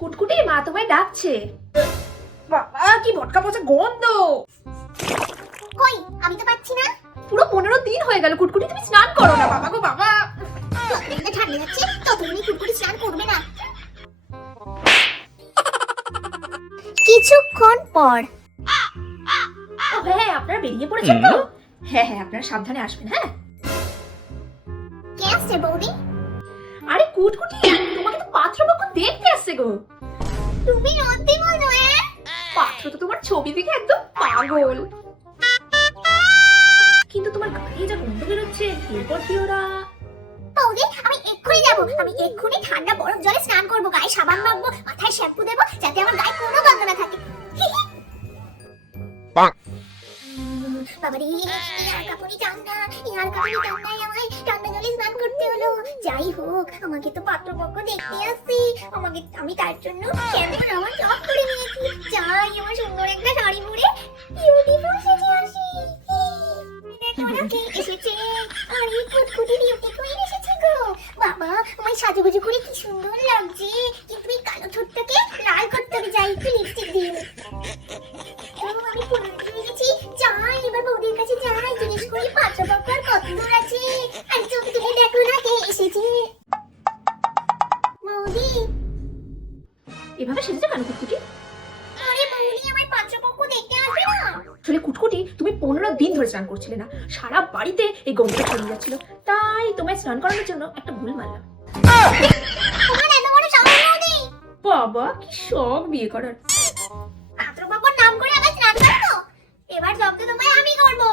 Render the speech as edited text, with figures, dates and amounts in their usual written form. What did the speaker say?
কুটকুটি, মা তোমায় ডাকছে। বাবা কি ভটকা পচা গন্ধ! কই আমি তো পাচ্ছি না। পুরো 15 দিন হয়ে গেল কুটকুটি, তুমি স্নান করো না। বাবা গো বাবা, যতদিন না ঠান্ডা যাচ্ছে ততদিনই কুটকুটি স্নান করবে না। কিছুক্ষণ পর। ও হ্যাঁ, আপনারা বেরিয়ে পড়েছেন তো? হ্যাঁ হ্যাঁ, আপনারা সাবধানে আসবেন। হ্যাঁ, কে আসছে বৌদি? আরে কুটকুটি, তোমাকে তো পাত্রপক্ষ দেখতে আসছে গো। তুমি সত্যি বলছো? পাত্র তো তোমার ছবি দেখে একদম পাগল। কিন্তু তোমার গায়ে যা গন্ধ বেরোচ্ছে, এরপর কি ওরা? বৌদি আমি এক্ষুনি যাবো, আমি এক্ষুনি ঠান্ডা বরফ জলে স্নান করবো, গায়ে সাবান মাখবো, মাথায় শ্যাম্পু দেবো, যাতে আমার গায়ে কোনো গন্ধ না থাকে। বাবারে, ইয়ার কাপড়ই ঠান্ডা, ইয়ার কাপড়ই ঠান্ডায় আমায় ঠান্ডা জলে স্নান করতে হলো। যাই হোক, আমাকে তো পাত্রপক্ষ দেখতে আসছি, আমি তার জন্য কেমন আমার চক করে নিয়েছি। যাই আমার সুন্দর একটা শাড়ি পরে বিউটিফুল সেজে আসি। দেখো না কে এসেছে, আরে কুটকুটি বিউটি কুইন এসেছে গো। বাবা আমায় সাজুগুজু করে কি সুন্দর লাগছে, কিন্তু এই কালো ঠোঁটটাকে লাল করতে হবে, যাই একটু লিপস্টিক দিয়ে। আমি পুরো হয়ে গেছি, যাই এবার বৌদির কাছে যাই, জিজ্ঞেস করি পাত্রপক্ষ আর কত দূর আছে। আর চোখ তুলে দেখো না কে এসেছে। বৌদি, এভাবে সেজেছো কেন কুটকুটি? আরে বৌদি আমার পাত্রপক্ষ দেখতে আসবে না। আসলে কুটকুটি, তুমি 15 দিন ধরে স্নান করছিলে না, সারা বাড়িতে এই গন্ধটা ছড়িয়ে যাচ্ছিল, তাই তোমায় স্নান করানোর জন্য একটা ভুল মারলাম। তোমার এত বড় সাহস বৌদি! বাবা কি শখ বিয়ে করার! পাত্রপক্ষর নাম করে আবার স্নান করো তো? এবার জব্দ তোমায় আমি করবো।